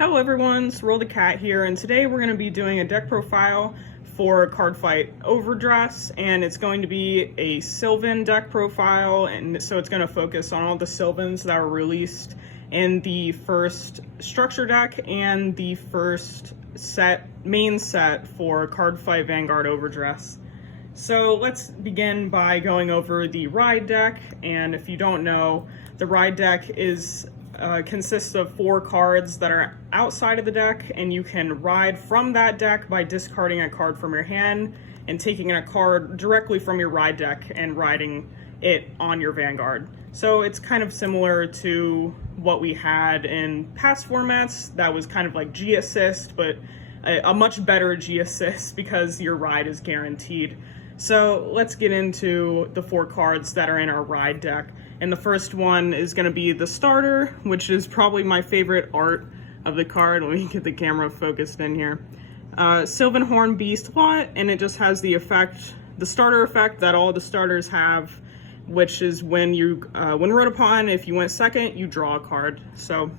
Hello everyone, Swirl the Cat here, and today we're going to be doing a deck profile for Cardfight Overdress, and it's going to be a Sylvan deck profile, and so it's going to focus on all the Sylvans that were released in the first structure deck and the first main set for Cardfight Vanguard Overdress. So let's begin by going over the Ride deck, and if you don't know, the Ride deck consists of 4 cards that are outside of the deck, and you can ride from that deck by discarding a card from your hand and taking a card directly from your Ride deck and riding it on your Vanguard. So it's kind of similar to what we had in past formats that was kind of like G-Assist, but a much better G-Assist because your ride is guaranteed. So let's get into the 4 cards that are in our Ride deck. And the first one is going to be the starter, which is probably my favorite art of the card. Let me get the camera focused in here. Sylvan Horn Beast lot, and it just has the effect, the starter effect that all the starters have, which is when rode upon, if you went second, you draw a card. So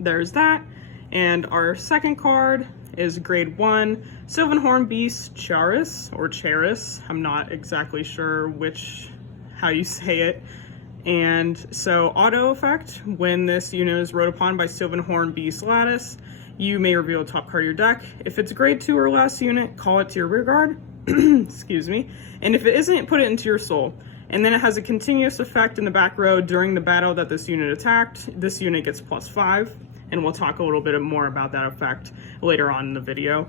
there's that. And our second card is grade 1, Sylvan Horn Beast Charis, or Charis. I'm not exactly sure how you say it. And so auto effect, when this unit is rode upon by Sylvan Horn Beast Lattice, you may reveal a top card of your deck. If it's a grade 2 or less unit, call it to your rear guard. Excuse me. And if it isn't, put it into your soul. And then it has a continuous effect in the back row during the battle that this unit attacked. This unit gets +5, and we'll talk a little bit more about that effect later on in the video.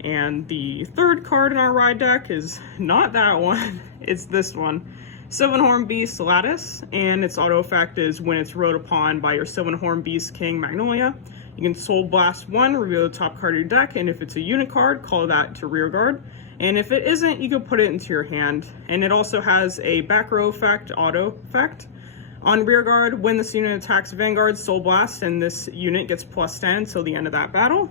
And the third card in our Ride deck is not that one, it's this one. Sylvan Horn Beast Lattice, and its auto effect is when it's rode upon by your Sylvan Horn Beast King Magnolia. You can Soul Blast 1, reveal the top card of your deck, and if it's a unit card, call that to rear guard. And if it isn't, you can put it into your hand. And it also has a back row effect, auto effect. On rear guard, when this unit attacks Vanguard, Soul Blast, and this unit gets +10 until the end of that battle.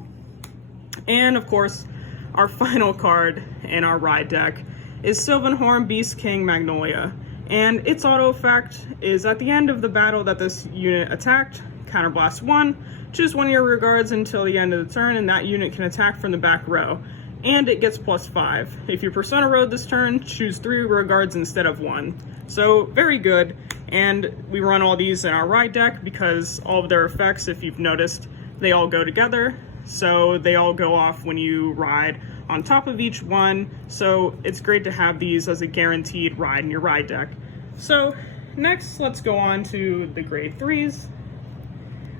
And of course, our final card in our Ride deck is Sylvan Horn Beast King Magnolia. And its auto effect is at the end of the battle that this unit attacked, counterblast 1, choose one of your rear guards until the end of the turn, and that unit can attack from the back row. And it gets +5. If your Persona rode this turn, choose 3 rear guards instead of 1. So very good, and we run all these in our Ride deck because all of their effects, if you've noticed, they all go together. So they all go off when you ride on top of each one, so it's great to have these as a guaranteed ride in your Ride deck. So next, let's go on to the grade 3s,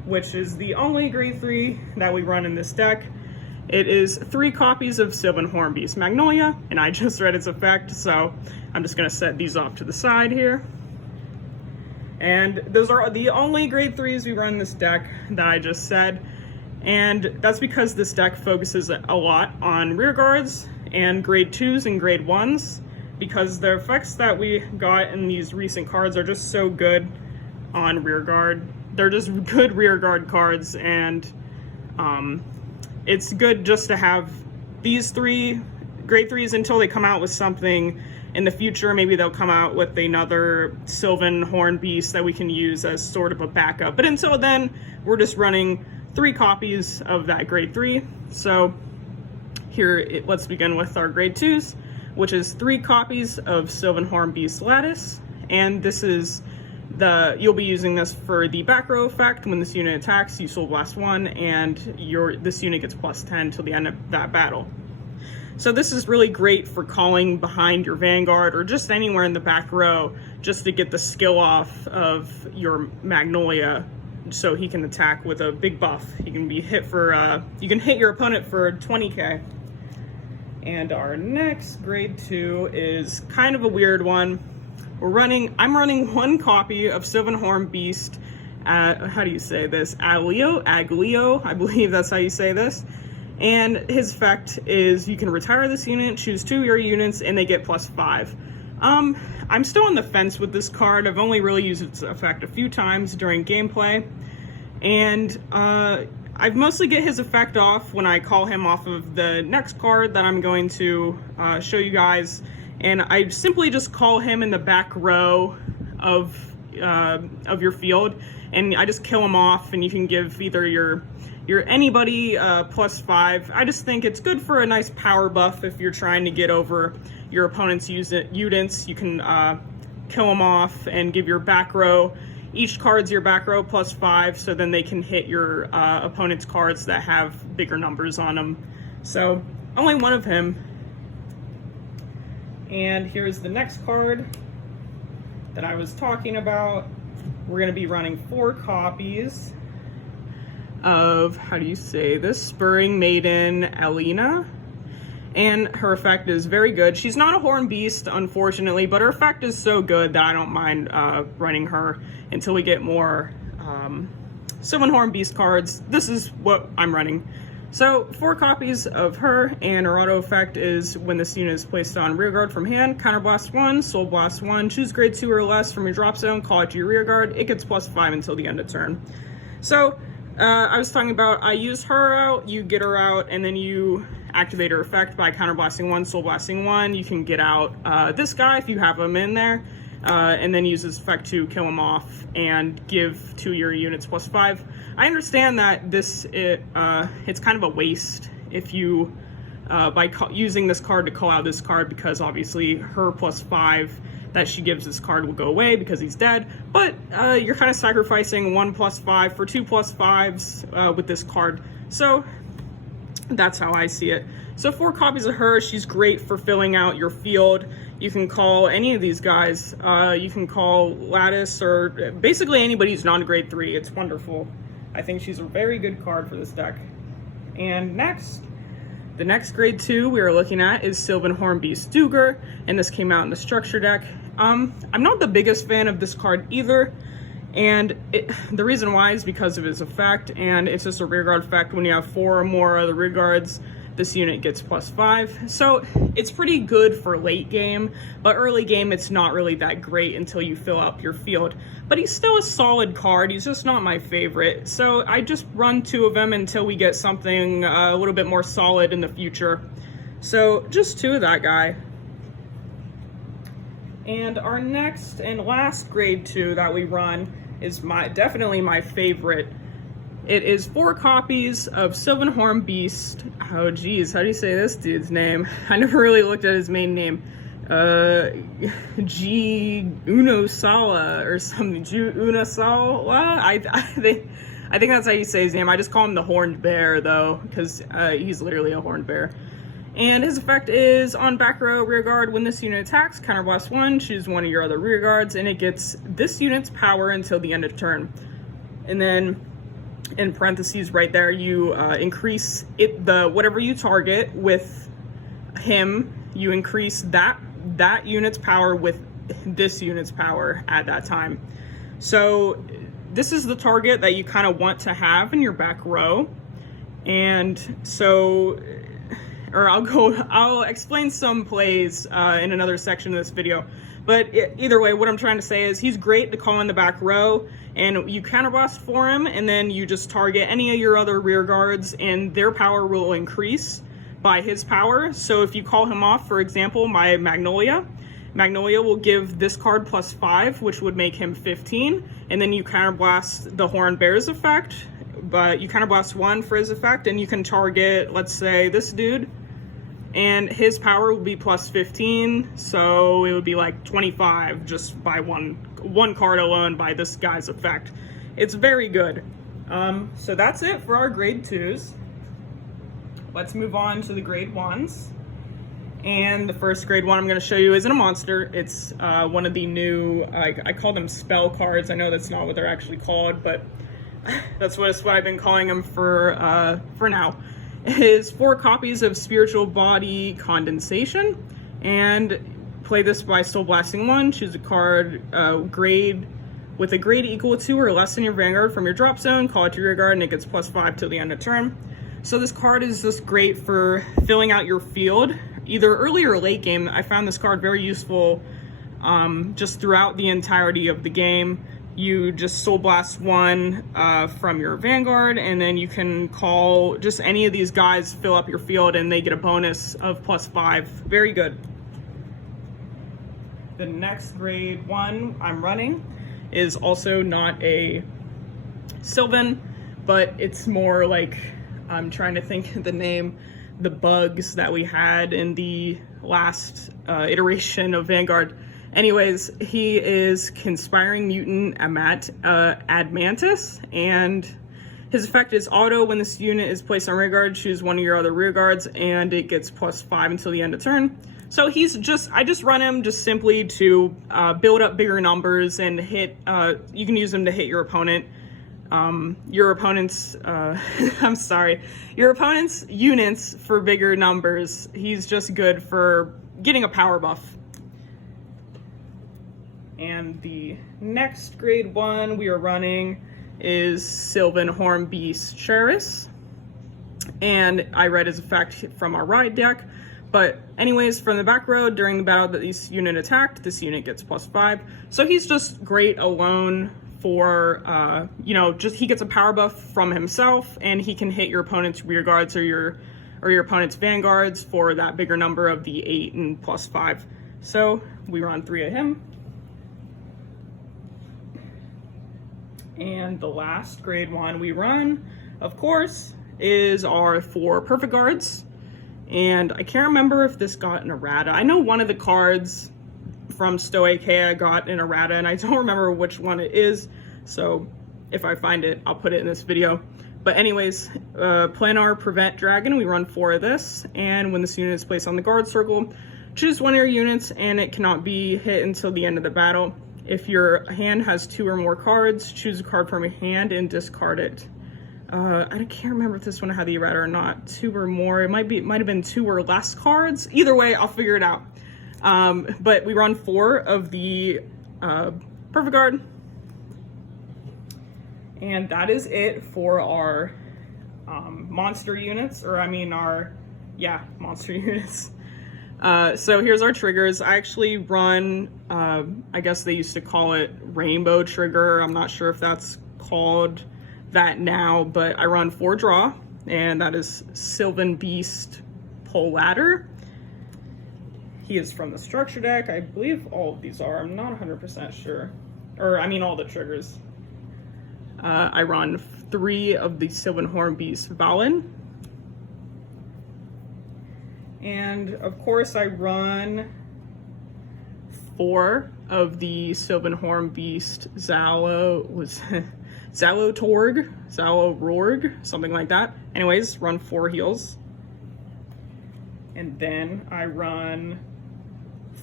which is the only grade 3 that we run in this deck. It is 3 copies of Sylvan Horn Beast Magnolia, and I just read its effect, so I'm just going to set these off to the side here. And those are the only grade 3s we run in this deck that I just said. And that's because this deck focuses a lot on rear guards and grade 2s and grade 1s, because the effects that we got in these recent cards are just so good on rear guard. They're just good rear guard cards, and it's good just to have these 3 grade 3s until they come out with something in the future. Maybe they'll come out with another Sylvan Horn Beast that we can use as sort of a backup. But until then, we're just running 3 copies of that grade 3. So here, let's begin with our grade 2s, which is 3 copies of Sylvan Horn Beast Lattice. And this is you'll be using this for the back row effect. When this unit attacks, you Soul Blast 1, and this unit gets +10 till the end of that battle. So this is really great for calling behind your Vanguard or just anywhere in the back row, just to get the skill off of your Magnolia, so he can attack with a big buff. You can hit your opponent for 20k. And our next grade 2 is kind of a weird one. I'm running 1 copy of Sylvan Horn Beast, how do you say this? Aglio, I believe that's how you say this. And his effect is you can retire this unit, choose 2 of your units, and they get +5. I'm still on the fence with this card. I've only really used its effect a few times during gameplay, and I mostly get his effect off when I call him off of the next card that I'm going to show you guys, and I simply just call him in the back row of your field, and I just kill him off, and you can give either your anybody +5. I just think it's good for a nice power buff if you're trying to get over your opponent's units. You can kill them off and give your back row. Each card's your back row +5, so then they can hit your opponent's cards that have bigger numbers on them. So only one of him. And here's the next card that I was talking about. We're going to be running 4 copies of, how do you say this, Spurring Maiden Elena. And her effect is very good. She's not a Horn Beast, unfortunately, but her effect is so good that I don't mind running her until we get more Sylvan Horn Beast cards. This is what I'm running. So 4 copies of her, and her auto effect is when this unit is placed on rearguard from hand, counterblast 1, soul blast 1, choose grade 2 or less from your drop zone, call it to your rearguard. It gets +5 until the end of turn. So I was talking about, I use her out, you get her out, and then you activate her effect by counterblasting 1, soul blasting 1. You can get out this guy if you have him in there, and then use his effect to kill him off and give to your units +5. I understand that it's kind of a waste if you by using this card to call out this card, because obviously her +5 that she gives this card will go away because he's dead, but you're kind of sacrificing 1 +5 for 2 +5s with this card. So that's how I see it. So 4 copies of her. She's great for filling out your field. You can call any of these guys. You can call Lattice or basically anybody who's not a grade 3. It's wonderful. I think she's a very good card for this deck. And the next grade 2 we are looking at is Sylvan Hornbeast Duger, and this came out in the structure deck. I'm not the biggest fan of this card either, and the reason why is because of his effect, and it's just a rearguard effect. When you have 4 or more other rearguards, this unit gets +5. So it's pretty good for late game, but early game it's not really that great until you fill up your field. But he's still a solid card, he's just not my favorite. So I just run 2 of them until we get something a little bit more solid in the future. So just 2 of that guy. And our next and last grade 2 that we run is definitely my favorite. It is 4 copies of Sylvan Hornbeast. Oh geez, how do you say this dude's name? I never really looked at his main name. G Unosala or something. G Unosala? I think that's how you say his name. I just call him the Horned Bear though, because he's literally a Horned Bear. And his effect is on back row rearguard. When this unit attacks, counterblast 1, choose one of your other rearguards, and it gets this unit's power until the end of turn. And then in parentheses right there, you increase whatever you target with him, you increase that unit's power with this unit's power at that time. So this is the target that you kind of want to have in your back row. And so, I'll explain some plays in another section of this video. But either way, what I'm trying to say is he's great to call in the back row, and you counterblast for him, and then you just target any of your other rear guards, and their power will increase by his power. So if you call him off, for example, my Magnolia will give this card +5, which would make him 15, and then you counterblast the Horned Bear's effect, but you counterblast 1 for his effect, and you can target, let's say, this dude, and his power will be +15, so it would be like 25 just by one card alone by this guy's effect. It's very good. So that's it for our grade 2s. Let's move on to the grade 1s. And the first grade 1 I'm going to show you isn't a monster. It's one of the new, I call them spell cards. I know that's not what they're actually called, but that's what I've been calling them for now. Is 4 copies of Spiritual Body Condensation, and play this by Soul Blasting 1. Choose a card with a grade equal to or less than your Vanguard from your drop zone, call it to your guard, and it gets +5 till the end of turn. So this card is just great for filling out your field, either early or late game. I found this card very useful just throughout the entirety of the game. You just Soul Blast 1 from your Vanguard, and then you can call just any of these guys, fill up your field, and they get a bonus of +5. Very good. The next grade 1 I'm running is also not a Sylvan, but it's more like, I'm trying to think of the name, the bugs that we had in the last iteration of Vanguard. Anyways, he is Conspiring Mutant Admantus, and his effect is auto. When this unit is placed on rearguard, choose one of your other rearguards, and it gets +5 until the end of turn. So he's just, I just run him just simply to build up bigger numbers and hit, you can use him to hit your opponent. Your opponent's, I'm sorry, your opponent's units for bigger numbers. He's just good for getting a power buff. And the next grade 1 we are running is Sylvan Hornbeast Cheris. And I read his effect from our ride deck. But anyways, from the back row, during the battle that this unit attacked, this unit gets +5. So he's just great alone for, you know, just he gets a power buff from himself, and he can hit your opponent's rear guards or your opponent's vanguards for that bigger number of the 8 and +5. So we run 3 of him. And the last grade 1 we run, of course, is our 4 perfect guards. And I can't remember if this got an errata. I know one of the cards from Stoicheia got an errata, and I don't remember which one it is. So if I find it, I'll put it in this video. But anyways, Planar Prevent Dragon, we run 4 of this. And when this unit is placed on the guard circle, choose one of your units, and it cannot be hit until the end of the battle. If your hand has 2 or more cards, choose a card from your hand and discard it. I can't remember if this one had the errata or not. 2 or more. It might have been 2 or less cards. Either way, I'll figure it out. But we run 4 of the perfect guard. And that is it for our monster units, or I mean our, yeah, monster units. So here's our triggers. I actually run, I guess they used to call it Rainbow Trigger. I'm not sure if that's called that now, but I run 4 draw, and that is Sylvan Beast Pole Ladder. He is from the structure deck. I believe all of these are. I'm not 100% sure. Or, I mean, all the triggers. I run 3 of the Sylvan Hornbeast Valen. And, of course, I run 4 of the Sylvan Hornbeast Zalorg, something like that. Anyways, run 4 heals. And then I run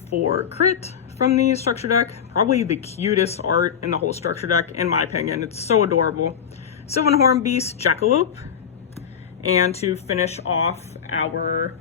4 crit from the structure deck. Probably the cutest art in the whole structure deck, in my opinion. It's so adorable. Sylvan Hornbeast Jackalope. And to finish off our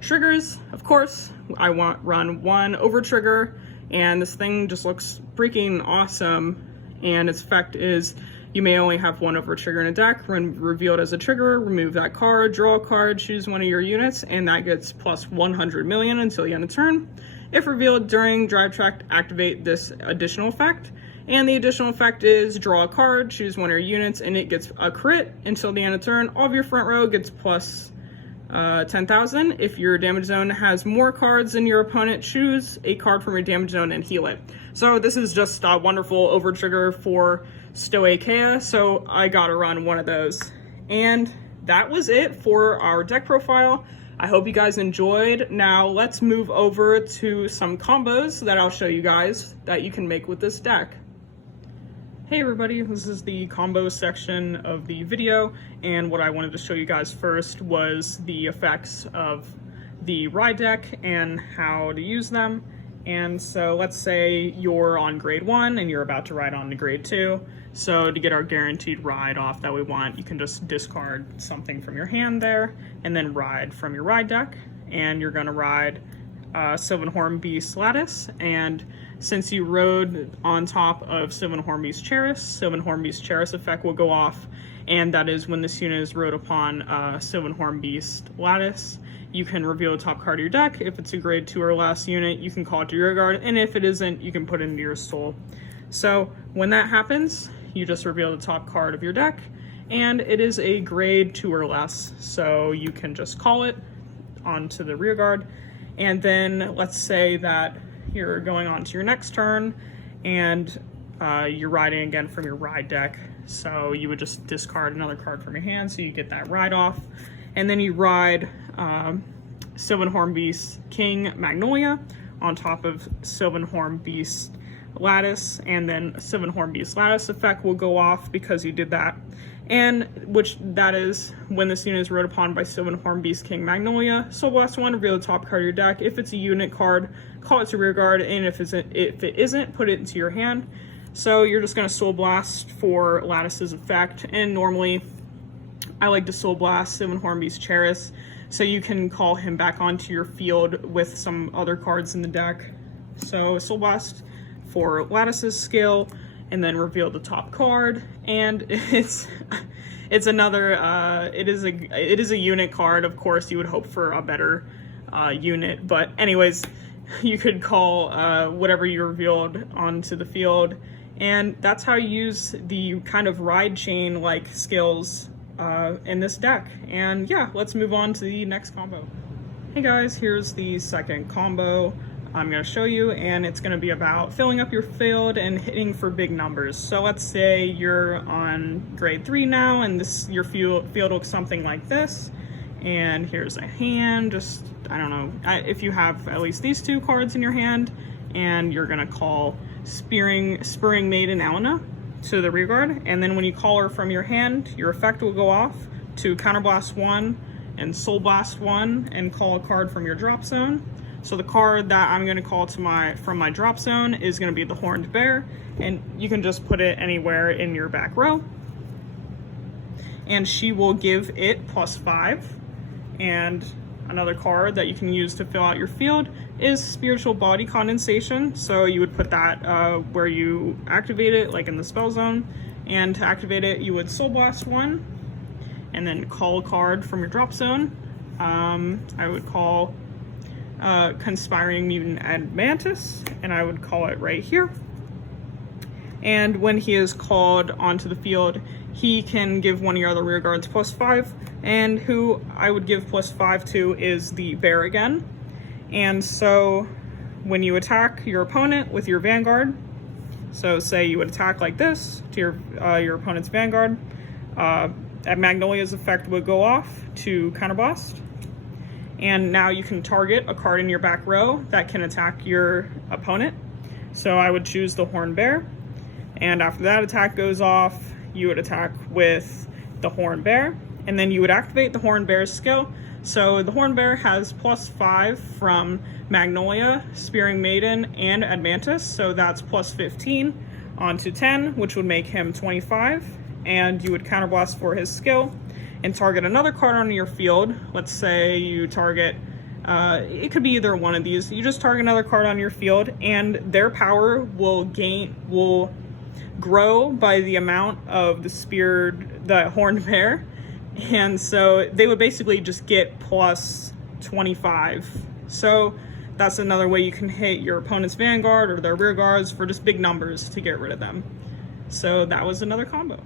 triggers, of course, I run 1 over trigger, and this thing just looks freaking awesome. And its effect is you may only have 1 over trigger in a deck. When revealed as a trigger, remove that card, draw a card, choose one of your units, and that gets plus 100 million until the end of turn. If revealed during drive track, activate this additional effect. And the additional effect is draw a card, choose one of your units, and it gets a crit until the end of turn. All of your front row gets plus 10,000. If your damage zone has more cards than your opponent, choose a card from your damage zone and heal it. So this is just a wonderful over trigger for Stoicheia, so I gotta run 1 of those. And that was it for our deck profile. I hope you guys enjoyed. Now let's move over to some combos that I'll show you guys that you can make with this deck. Hey everybody, this is the combo section of the video, and what I wanted to show you guys first was the effects of the ride deck and how to use them. And so let's say you're on grade 1 and you're about to ride on to grade 2. So to get our guaranteed ride off that we want, you can just discard something from your hand there and then ride from your ride deck. And you're gonna ride Sylvan Hornbeast Lattice, and since you rode on top of Sylvan Hornbeast Cheris effect will go off, and that is when this unit is rode upon Sylvan Hornbeast Lattice. You can reveal the top card of your deck. If it's a grade 2 or less unit, you can call it to your guard, and if it isn't, you can put it into your soul. So when that happens, you just reveal the top card of your deck, and it is a grade 2 or less, so you can just call it onto the rear guard. And then let's say that you're going on to your next turn and you're riding again from your ride deck. So you would just discard another card from your hand, so you get that ride off. And then you ride Sylvan Hornbeast King Magnolia on top of Sylvan Hornbeast Lattice, and then Sylvan Hornbeast Lattice effect will go off because you did that. And which that is when this unit is rode upon by Sylvan Hornbeast King Magnolia. Soul Blast 1, reveal the top card of your deck. If it's a unit card, call it to rear guard, and if it isn't, put it into your hand. So you're just gonna Soul Blast for Lattice's effect, and normally I like to Soul Blast Sylvan Hornbeast Cheris, so you can call him back onto your field with some other cards in the deck. So Soul Blast for Lattice's skill, and then reveal the top card. And it's another it is a unit card. Of course you would hope for a better unit, but anyways, you could call whatever you revealed onto the field, and that's how you use the kind of ride chain like skills in this deck. And yeah, let's move on to the next combo. Hey guys, here's the second combo I'm going to show you, and it's going to be about filling up your field and hitting for big numbers. So let's say you're on grade 3 now, and your field looks something like this, and here's a hand, just, I don't know, if you have at least these 2 cards in your hand, and you're going to call Spurring Maiden Elena to the rear guard, and then when you call her from your hand, your effect will go off to Counterblast 1 and Soul Blast 1 and call a card from your drop zone. So the card that I'm going to call from my drop zone is going to be the Horned Bear, and you can just put it anywhere in your back row. And she will give it +5. And another card that you can use to fill out your field is Spiritual Body Condensation. So you would put that where you activate it, like in the spell zone. And to activate it, you would Soul Blast 1, and then call a card from your drop zone. I would call Conspiring Mutant Admantis, and I would call it right here. And when he is called onto the field, he can give one of your other rear guards +5, and who I would give +5 to is the bear again. And so when you attack your opponent with your Vanguard, so say you would attack like this to your opponent's Vanguard, Magnolia's effect would go off to Counterblast. And now you can target a card in your back row that can attack your opponent. So I would choose the Horned Bear. And after that attack goes off, you would attack with the Horned Bear. And then you would activate the Horned Bear's skill. So the Horned Bear has +5 from Magnolia, Spearing Maiden, and Admantis. So that's +15 onto 10, which would make him 25. And you would Counterblast for his skill and target another card on your field. Let's say you target, it could be either one of these. You just target another card on your field, and their power will grow by the amount of the Horned Bear. And so they would basically just get +25. So that's another way you can hit your opponent's Vanguard or their rear guards for just big numbers to get rid of them. So that was another combo.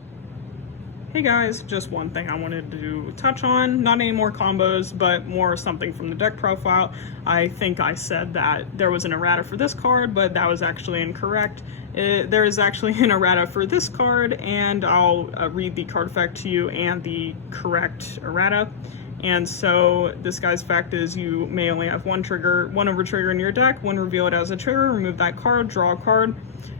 Hey guys, just one thing I wanted to touch on, not any more combos, but more something from the deck profile. I think I said that there was an errata for this card, but that was actually incorrect. There is actually an errata for this card, and I'll read the card effect to you and the correct errata. And so this guy's effect is you may only have one over trigger in your deck. When revealed as a trigger, remove that card, draw a card,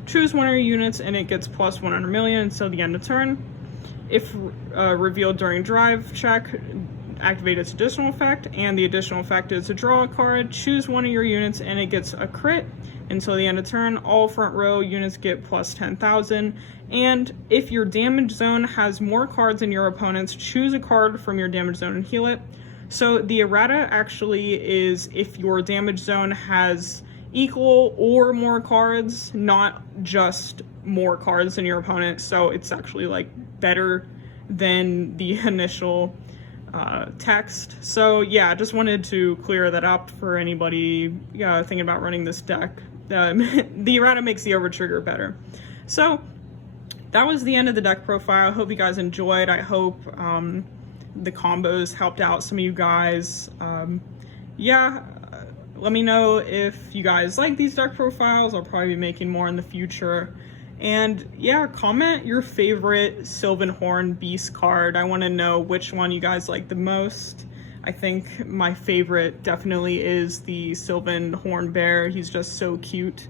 choose one of your units, and it gets +100 million until the end of turn. If revealed during drive check, activate its additional effect, and the additional effect is to draw a card, choose one of your units, and it gets a crit until the end of turn. All front row units get +10,000, and if your damage zone has more cards than your opponent's, choose a card from your damage zone and heal it. So the errata actually is if your damage zone has equal or more cards, not just more cards than your opponent. So it's actually like better than the initial text. So yeah, I just wanted to clear that up for anybody thinking about running this deck. The errata makes the overtrigger better. So that was the end of the deck profile. I hope you guys enjoyed. I hope the combos helped out some of you guys. Let me know if you guys like these deck profiles. I'll probably be making more in the future. And yeah, comment your favorite Sylvan Horn Beast card. I want to know which one you guys like the most. I think my favorite definitely is the Sylvan Horn Bear. He's just so cute.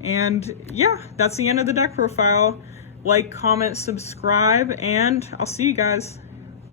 And yeah, that's the end of the deck profile. Like, comment, subscribe, and I'll see you guys.